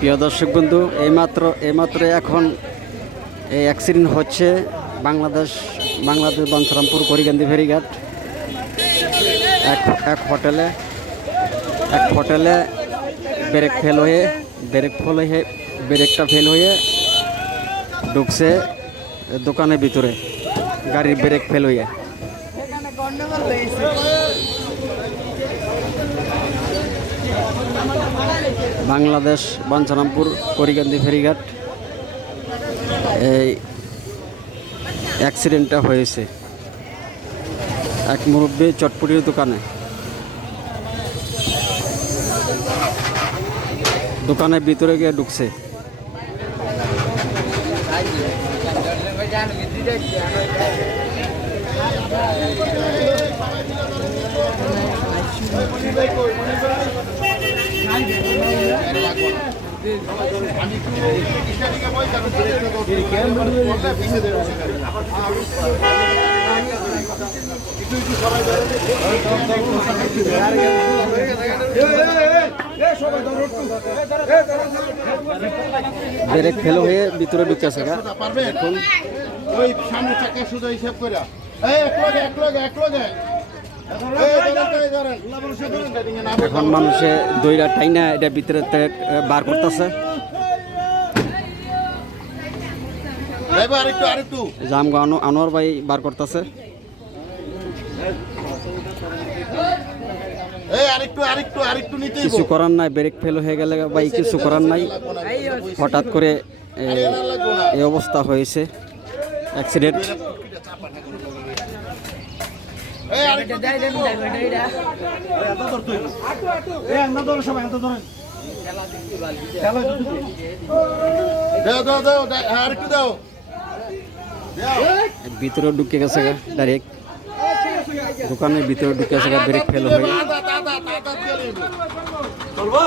প্রিয় দর্শক বন্ধু, এইমাত্র এইমাত্র এখন এই অ্যাক্সিডেন্ট হচ্ছে বাংলাদেশ বাংলাদেশ বাঞ্ছরামপুর করিগান্ধী ফেরিঘাট। এক এক হোটেলে এক হোটেলে ব্রেক ফেল হয়ে, ব্রেক ফেল হয়ে, ব্রেকটা ফেল হয়ে ঢুকছে দোকানের ভিতরে, গাড়ির ব্রেক ফেল হয়ে। বাংলাদেশ বাঞ্ছারামপুর করিগান্ধী ফেরিঘাট। এই অ্যাক্সিডেন্টটা হয়েছে। এক মুরব্বী চটপটির দোকানে। দোকানের ভিতরে গিয়ে ঢুকছে। ব্রেক ফেল হয়ে ভিতরে পারবে? এখন ওই সামনে চাকা শুধু হিসাব করে এক লগে এক লগে এক লগে। এখন মানুষে দইরা টাইনা এটা ভিতরে বার করতেছে। জামগা আনোয়ার ভাই বার করতেছে। কিছু করার নাই ব্রেক ফেল হয়ে গেলে ভাই কিছু করার নাই। হঠাৎ করে এই অবস্থা হয়েছে অ্যাক্সিডেন্ট ভিতরে ঢুকে গেছে ডাইরেক্ট দোকানের ভিতরে ঢুকে গেছে ব্রেক ফেল হয়ে। চলবো?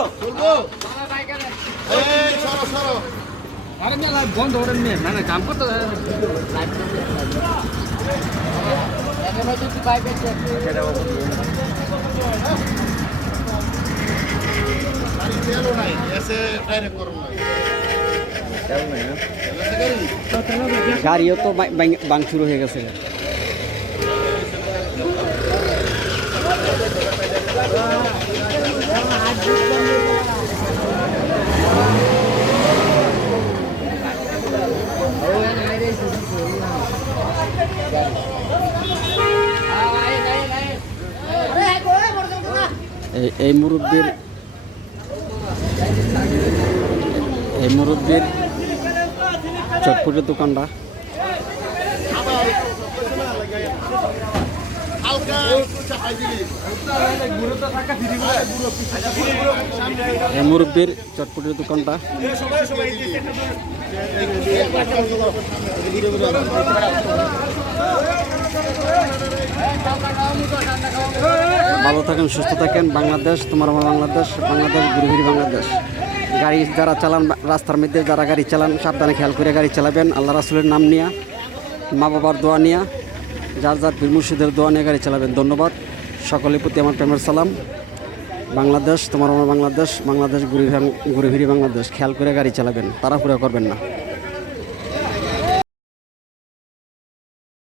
এই সরো সরো। আরে না বন্ধ নিয়ে না। না কাম করতে গাড়িও তো বাংচুর হয়ে গেছে। এই মুরব্বীর এই মুরব্বীর চটপটের দোকানটা। এই মুরব্বীর চটপটের দোকানটা। ভালো থাকেন, সুস্থ থাকেন। বাংলাদেশ, তোমার আমার বাংলাদেশ বাংলাদেশ গুরুহিরি বাংলাদেশ। গাড়ি যারা চালান, রাস্তার মধ্যে যারা গাড়ি চালান, সাবধানে খেয়াল করে গাড়ি চালাবেন। আল্লাহ রাসুলের নাম নিয়া মা বাবার দোয়া নিয়া, যার যার বীর মুর্শিদের দোয়া নিয়ে গাড়ি চালাবেন। ধন্যবাদ। সকলের প্রতি আমার প্রেমের সালাম। বাংলাদেশ, তোমার আমার বাংলাদেশ বাংলাদেশ গুরুহিরি বাংলাদেশ, খেয়াল করে গাড়ি চালাবেন। তাড়াহুড়া করবেন না।